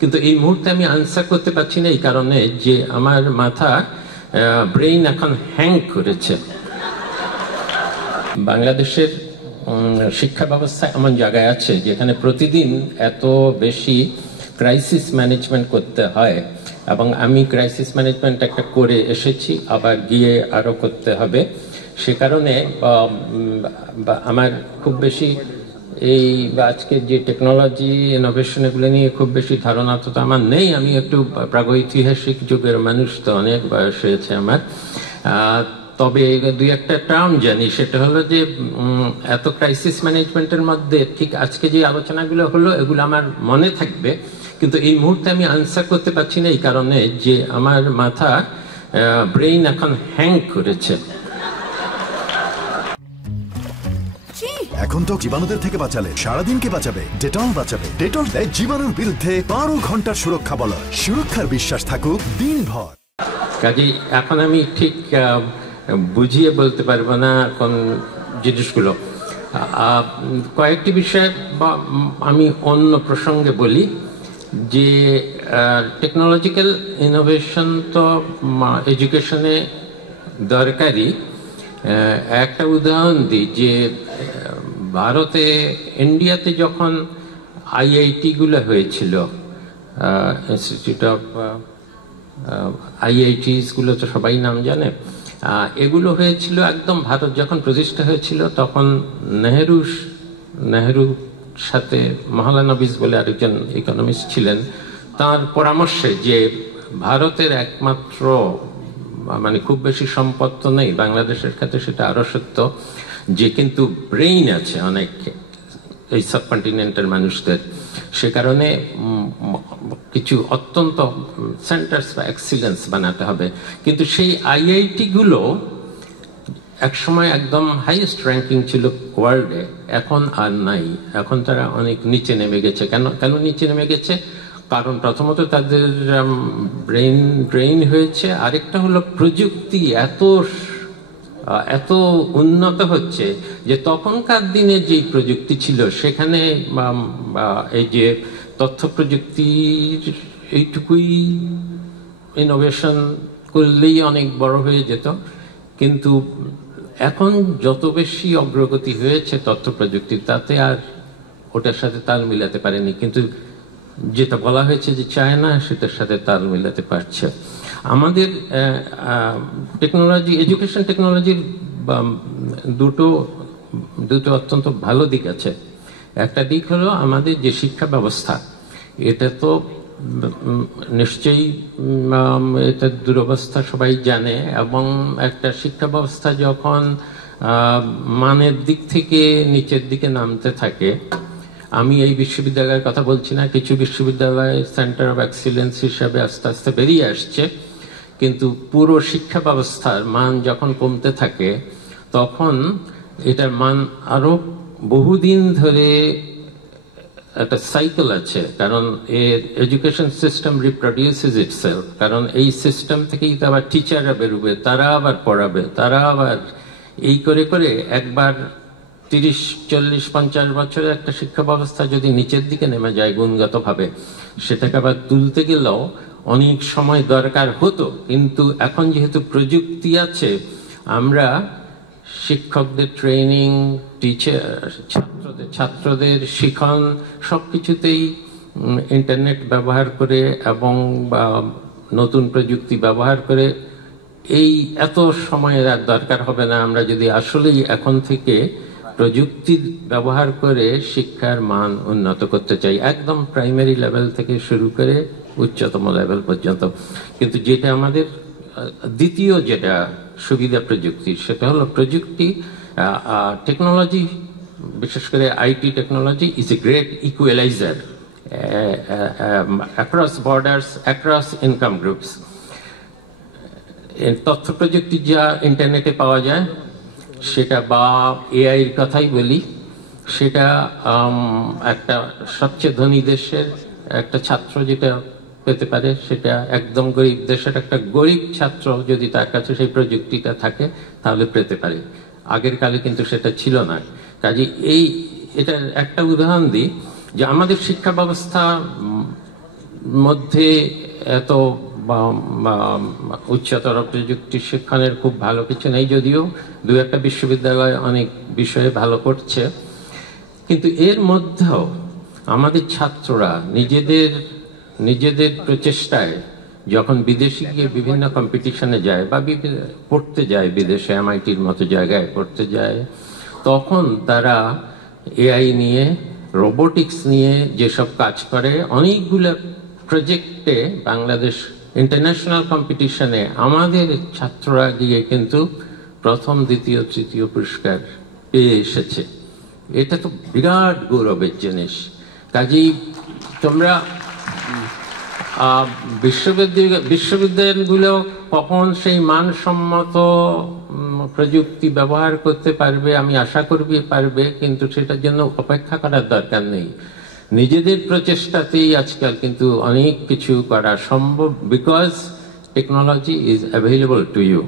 কিন্তু এই মুহূর্তে আমি আনসার করতে পারছি না এই কারণে যে আমার মাথা ব্রেইন এখন হ্যাং করেছে। বাংলাদেশের শিক্ষা ব্যবস্থা এমন জায়গায় আছে যেখানে প্রতিদিন এত বেশি ক্রাইসিস ম্যানেজমেন্ট করতে হয়, এবং আমি ক্রাইসিস ম্যানেজমেন্ট একটা করে এসেছি, আবার গিয়ে আরো করতে হবে। সে কারণে আমার খুব বেশি এই আজকের যে টেকনোলজি ইনোভেশন এগুলো নিয়ে খুব বেশি ধারণা তো আমার নেই। আমি একটু প্রাগৈতিহাসিক যুগের মানুষ, তো অনেক বয়স হয়েছে আমার। তবে দুই একটা টার্ম জানি, সেটা হলো যে এত ক্রাইসিস ম্যানেজমেন্টের মধ্যে ঠিক আজকে যে আলোচনাগুলো হলো এগুলো আমার মনে থাকবে, কিন্তু এই মুহূর্তে আমি আনসার করতে পারছি না এই কারণে যে আমার মাথা ব্রেইন এখন হ্যাং করেছে। এখন তো জীবাণুদের থেকে বাঁচালে সারাদিনকে বাঁচাবে ডেটল। বাঁচাবে ডেটল দেয় জীবাণুর বিরুদ্ধে 12 ঘন্টার সুরক্ষা বলয়। সুরক্ষার বিশ্বাস থাকুক দিনভর। কাজেই এখন আমি ঠিক বুঝিয়ে বলতে পারবো না কোন জিনিসগুলো। কয়েকটি বিষয় আমি অন্য প্রসঙ্গে বলি যে টেকনোলজিক্যাল ইনোভেশন তো এডুকেশনে দরকারি। একটা উদাহরণ দিই যে ভারতে ইন্ডিয়াতে যখন আইআইটি গুলো হয়েছিল, ইনস্টিটিউট অফ আইআইটিস গুলো তো সবাই নাম জানে, এগুলো হয়েছিল একদম ভারত যখন প্রতিষ্ঠা হয়েছিল তখন নেহরুর সাথে মহলানবিস বলে আরেকজন ইকোনমিস্ট ছিলেন, তার পরামর্শে যে ভারতের একমাত্র মানে খুব বেশি সম্পদ তো নেই, বাংলাদেশের ক্ষেত্রে সেটা আরো সত্য, যে কিন্তু ব্রেইন আছে অনেক এই সাবকন্টিনেন্টের মানুষদের। সে কারণে কিছু অত্যন্ত সেন্টার্স বা এক্সিলেন্স বানাতে হবে। কিন্তু সেই আইআইটি গুলো একসময় একদম হাইয়েস্ট র্যাঙ্কিং ছিল ওয়ার্ল্ডে, এখন আর নাই। এখন তারা অনেক নিচে নেমে গেছে। কেন নিচে নেমে গেছে? কারণ প্রথমত তাদের ব্রেইন হয়েছে, আরেকটা হলো প্রযুক্তি এত উন্নত হচ্ছে যে তখনকার দিনে যে প্রযুক্তি ছিল সেখানে এই যে তথ্য প্রযুক্তির এইটুকুই ইনোভেশন করলেই অনেক বড় হয়ে যেত। কিন্তু এখন যত বেশি অগ্রগতি হয়েছে তথ্য প্রযুক্তি, তাতে আর ওটার সাথে তাল মিলাতে পারেনি। কিন্তু যেটা বলা হয়েছে যে চায়না, সেটার সাথে তাল মিলাতে পারছে। আমাদের টেকনোলজি, এডুকেশন টেকনোলজির দুটো অত্যন্ত ভালো দিক আছে। একটা দিক হলো আমাদের যে শিক্ষা ব্যবস্থা, এটা তো নিশ্চয়ই এটা দুরবস্থা সবাই জানে, এবং একটা শিক্ষা ব্যবস্থা যখন মানের দিক থেকে নিচের দিকে নামতে থাকে, আমি এই বিশ্ববিদ্যালয়ের কথা বলছি না, কিছু বিশ্ববিদ্যালয় সেন্টার অফ এক্সিলেন্স হিসাবে আস্তে আস্তে বেরিয়ে আসছে, কিন্তু পুরো শিক্ষা ব্যবস্থার মান যখন কমতে থাকে তখন এটার মান আরো বহুদিন ধরে একটা সাইকেল আছে। কারণ এডুকেশন সিস্টেম রিপ্রডিউসেস ইটসেলফ, কারণ এই সিস্টেম থেকেই তো আবার টিচাররা বেরোবে, তারা আবার পড়াবে, তারা আবার এই করে করে একবার 30, 40, 50 বছরের একটা শিক্ষা ব্যবস্থা যদি নিচের দিকে নেমে যায় গুণগতভাবে, সেটাকে আবার তুলতে গেলেও অনেক সময় দরকার হতো। কিন্তু এখন যেহেতু প্রযুক্তি আছে, আমরা শিক্ষকদের ট্রেনিং, ছাত্রদের শিখন সবকিছুতেই ইন্টারনেট ব্যবহার করে এবং নতুন প্রযুক্তি ব্যবহার করে এই এত সময়ের আর দরকার হবে না। আমরা যদি আসলেই এখন থেকে প্রযুক্তি ব্যবহার করে শিক্ষার মান উন্নত করতে চাই, একদম প্রাইমারি লেভেল থেকে শুরু করে উচ্চতম লেভেল পর্যন্ত। কিন্তু যেটা আমাদের দ্বিতীয় যেটা সুবিধা প্রযুক্তি, সেটা হলো প্রযুক্তি টেকনোলজি, বিশেষ করে IT technology is a great equaliser across borders, across income groups. তথ্য প্রযুক্তি যা ইন্টারনেটে পাওয়া যায় সেটা, বা এআই এর কথাই বলি, সেটা একটা সবচেয়ে ধনী দেশের একটা ছাত্র যেটা পেতে পারে, সেটা একদম গরিব দেশের একটা গরিব ছাত্র যদি তার কাছে সেই প্রযুক্তিটা থাকে তাহলে পেতে পারে। আগের কালে কিন্তু সেটা ছিল না। কাজে এটার একটা উদাহরণ দিই যে আমাদের শিক্ষা ব্যবস্থা মধ্যে এত উচ্চতর প্রযুক্তি শিক্ষণের খুব ভালো কিছু নেই, যদিও দু একটা বিশ্ববিদ্যালয় অনেক বিষয়ে ভালো করছে, কিন্তু এর মধ্যেও আমাদের ছাত্ররা নিজেদের প্রচেষ্টায় যখন বিদেশে গিয়ে বিভিন্ন কম্পিটিশনে যায় বা পড়তে যায়, বিদেশে MIT-র মতো জায়গায় পড়তে যায়, তখন তারা AI নিয়ে, রোবোটিক্স নিয়ে যেসব কাজ করে, অনেকগুলো প্রজেক্টে বাংলাদেশ ইন্টারন্যাশনাল কম্পিটিশনে আমাদের ছাত্ররা গিয়ে কিন্তু প্রথম, দ্বিতীয়, তৃতীয় পুরস্কার পেয়ে এসেছে। এটা তো বিরাট গৌরবের জিনিস। কাজেই তোমরা বিশ্ববিদ্যালয়গুলো কখন সেই মানসম্মত প্রযুক্তি ব্যবহার করতে পারবে, আমি আশা করবি পারবে, কিন্তু সেটার জন্য অপেক্ষা করার দরকার নেই। নিজেদের প্রচেষ্টাতেই আজকাল কিন্তু অনেক কিছু করা সম্ভব, because technology is available to you.